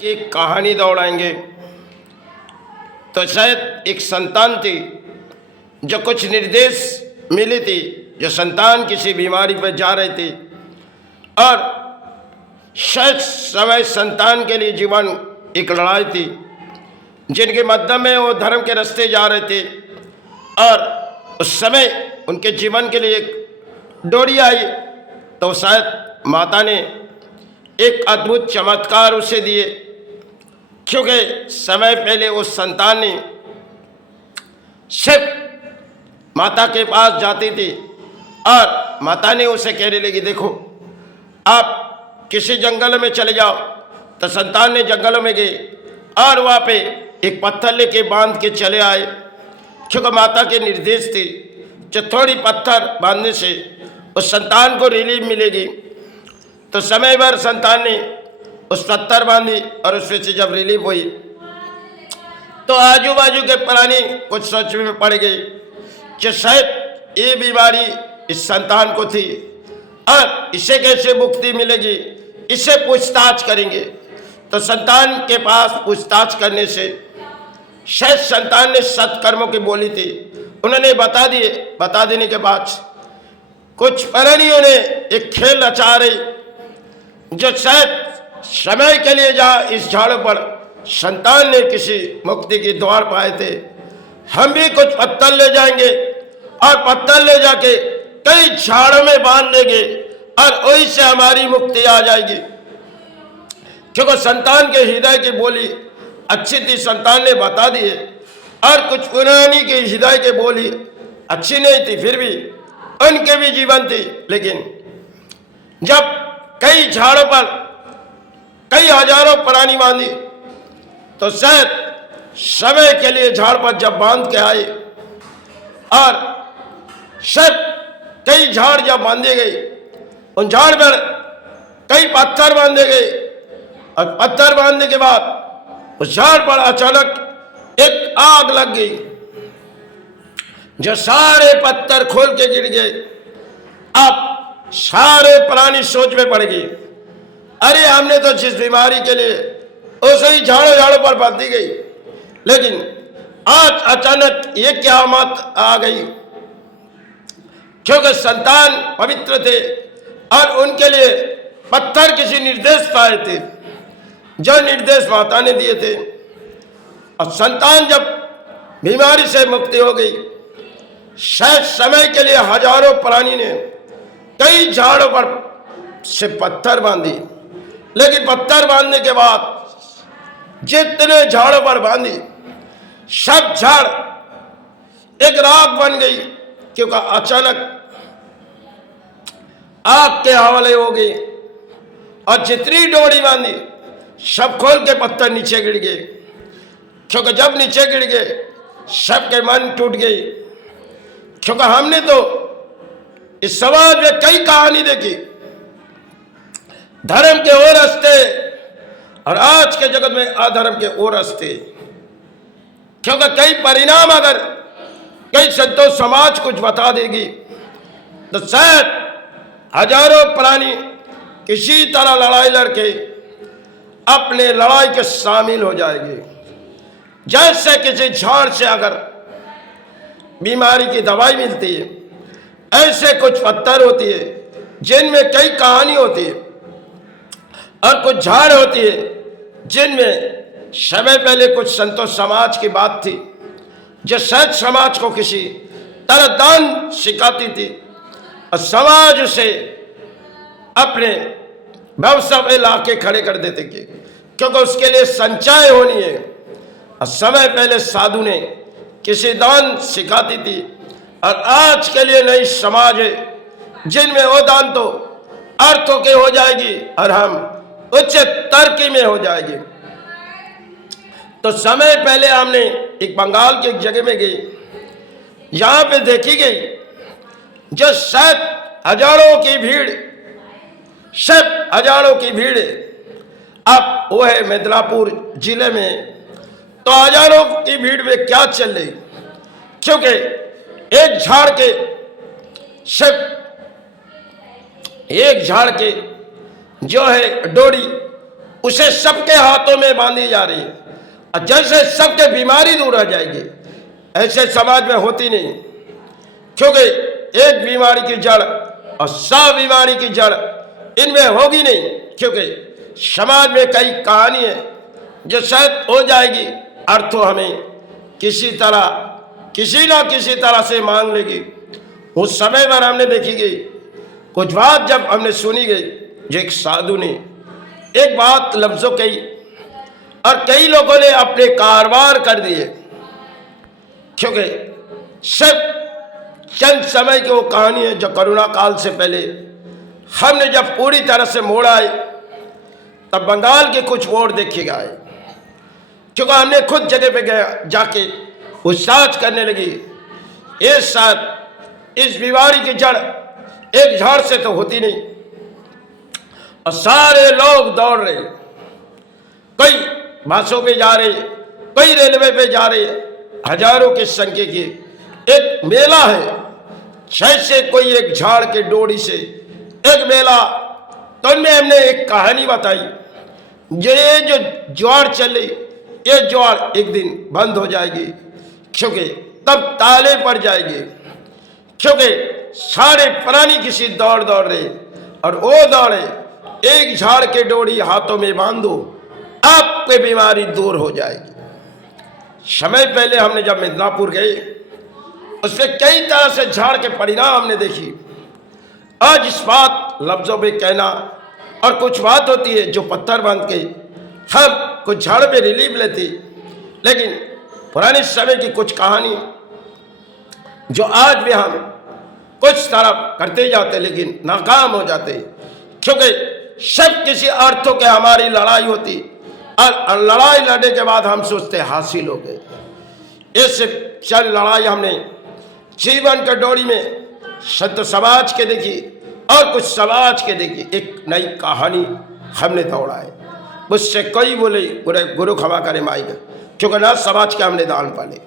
एक कहानी दौड़ाएंगे। तो शायद एक संतान थी जो कुछ निर्देश मिली थी, जो संतान किसी बीमारी पर जा रही थी और शायद समय संतान के लिए जीवन एक लड़ाई थी, जिनके मध्य में वो धर्म के रास्ते जा रहे थे और उस समय उनके जीवन के लिए एक डोरी आई। तो शायद माता ने एक अद्भुत चमत्कार उसे दिए, क्योंकि समय पहले उस संतान ने सिर्फ माता के पास जाती थी और माता ने उसे कहने लगी, देखो आप किसी जंगल में चले जाओ। तो संतान ने जंगलों में गए और वहाँ पे एक पत्थर लेके बांध के चले आए, क्योंकि माता के निर्देश थे जो थोड़ी पत्थर बांधने से उस संतान को रिलीफ मिलेगी। तो समय भर संतान ने उस पत्थर बांधी और उसमें से जब रिलीफ हुई तो आजू बाजू के प्राणी कुछ सोच में पड़ गए कि शायद ये बीमारी इस संतान को थी और इसे कैसे मुक्ति मिलेगी, इसे पूछताछ करेंगे। तो संतान के पास पूछताछ करने से शायद संतान ने सत्कर्मों की बोली थी, उन्होंने बता देने के बाद कुछ प्राणियों ने एक खेल रचा रही जो शायद समय के लिए जा इस झाड़ों पर संतान ने किसी मुक्ति के द्वार पाए थे। हम भी कुछ पत्थर ले जाएंगे और पत्थर ले जाके कई झाड़ों में बांध देंगे और वहीं से हमारी मुक्ति आ जाएगी। क्योंकि संतान के हृदय की बोली अच्छी थी, संतान ने बता दिए, और कुछ पुरानी के हृदय की बोली अच्छी नहीं थी, फिर भी उनके भी जीवन थी। लेकिन जब कई झाड़ों पर कई हजारों प्राणी बांधी तो शायद समय के लिए झाड़ पर जब बांध के आए और शायद कई झाड़ जब बांधे गए, उन झाड़ पर कई पत्थर बांधे गए और पत्थर बांधने के बाद उस झाड़ पर अचानक एक आग लग गई जो सारे पत्थर खोल के गिर गए। अब सारे प्राणी सोच में पड़ गए, अरे हमने तो जिस बीमारी के लिए उसे ही झाड़ों पर बांधी गई, लेकिन आज अचानक ये क़यामत आ गई। क्योंकि संतान पवित्र थे और उनके लिए पत्थर किसी निर्देश पाए थे जो निर्देश माता ने दिए थे, और संतान जब बीमारी से मुक्ति हो गई, शायद समय के लिए हजारों प्राणी ने कई झाड़ों पर से पत्थर बांधी, लेकिन पत्थर बांधने के बाद जितने झाड़ों पर बांधी सब झाड़ एक राख बन गई, क्योंकि अचानक आग के हवाले हो गई और जितनी डोरी बांधी सब खोल के पत्थर नीचे गिर गए। क्योंकि जब नीचे गिर गए सबके मन टूट गई, क्योंकि हमने तो इस समाज में कई कहानी देखी, धर्म के और रास्ते और आज के जगत में अधर्म के और रास्ते। क्योंकि कई परिणाम अगर कई संतों समाज कुछ बता देगी तो शायद हजारों प्राणी किसी तरह लड़ाई लड़के अपने लड़ाई के शामिल हो जाएंगे। जैसे किसी झाड़ से अगर बीमारी की दवाई मिलती है, ऐसे कुछ पत्थर होती है जिनमें कई कहानी होती है, और कुछ झाड़ होती है जिनमें समय पहले कुछ संतों समाज की बात थी जो शायद समाज को किसी तरह दान सिखाती थी और समाज उसे अपने व्यवसाय में ला के खड़े कर देते थे, क्योंकि उसके लिए संचय होनी है। और समय पहले साधु ने किसी दान सिखाती थी, और आज के लिए नई समाज है जिनमें वो दान तो अर्थों के हो जाएगी और हम उच्च तर्क में हो जाएगी। तो समय पहले हमने एक बंगाल के एक जगह में गई, यहाँ पे देखी गई जो शायद हजारों की भीड़ है। अब वो है मिदनापुर जिले में। तो हजारों की भीड़ में क्या चल रही, क्योंकि एक झाड़ के जो है डोरी उसे सबके हाथों में बांधी जा रही है। और जैसे सबके बीमारी दूर हो जाएगी, ऐसे समाज में होती नहीं, क्योंकि एक बीमारी की जड़ और 100 बीमारी की जड़ इनमें होगी नहीं। क्योंकि समाज में कई कहानी है जो शायद हो जाएगी, अर्थों हमें किसी ना किसी तरह से मांग लेगी। उस समय पर हमने देखी गई कुछ बात जब हमने सुनी गई, जो एक साधु ने एक बात लफ्जों कही और कई लोगों ने अपने कारोबार कर दिए, क्योंकि सब चंद समय की वो कहानी है जो कोरोना काल से पहले हमने जब पूरी तरह से मोड़ आए, तब बंगाल के कुछ मोड़ देखे गए, क्योंकि हमने खुद जगह पे गया जाके वो जांच करने लगी। एक साथ इस बीमारी की जड़ एक झाड़ से तो होती नहीं, और सारे लोग दौड़ रहे, कई बसों पे जा रहे, कई रेलवे पे जा रहे, हजारों की संख्या की एक मेला है। जैसे कोई एक झाड़ के डोरी से एक मेला, तो उनमें हमने एक कहानी बताई, ये जो ज्वार चली, ये ज्वार एक दिन बंद हो जाएगी, क्योंकि तब ताले पड़ जाएगी, क्योंकि सारे प्राणी किसी दौड़ रहे, और वो दौड़े, एक झाड़ के डोरी हाथों में बांधो, आपकी बीमारी दूर हो जाएगी। समय पहले हमने जब मिदनापुर गए, उसमें कई तरह से झाड़ के परिणाम हमने देखी। आज इस बात लफ्जों में कहना, और कुछ बात होती है जो पत्थर बांध के हम कुछ झाड़ पे रिलीफ लेते, लेकिन पुराने समय की कुछ कहानी जो आज भी हम कुछ तरफ करते जाते लेकिन नाकाम हो जाते, क्योंकि सब किसी अर्थों के हमारी लड़ाई होती, और लड़ाई लड़ने के बाद हम सोचते हासिल हो गए। इस चल लड़ाई हमने जीवन के डोरी में संत समाज के देखी और कुछ समाज के देखी, एक नई कहानी हमने दौड़ाए। मुझसे कोई बोले गुरु क्षमा करे माई, क्योंकि ना समाज के हमने दान पाले।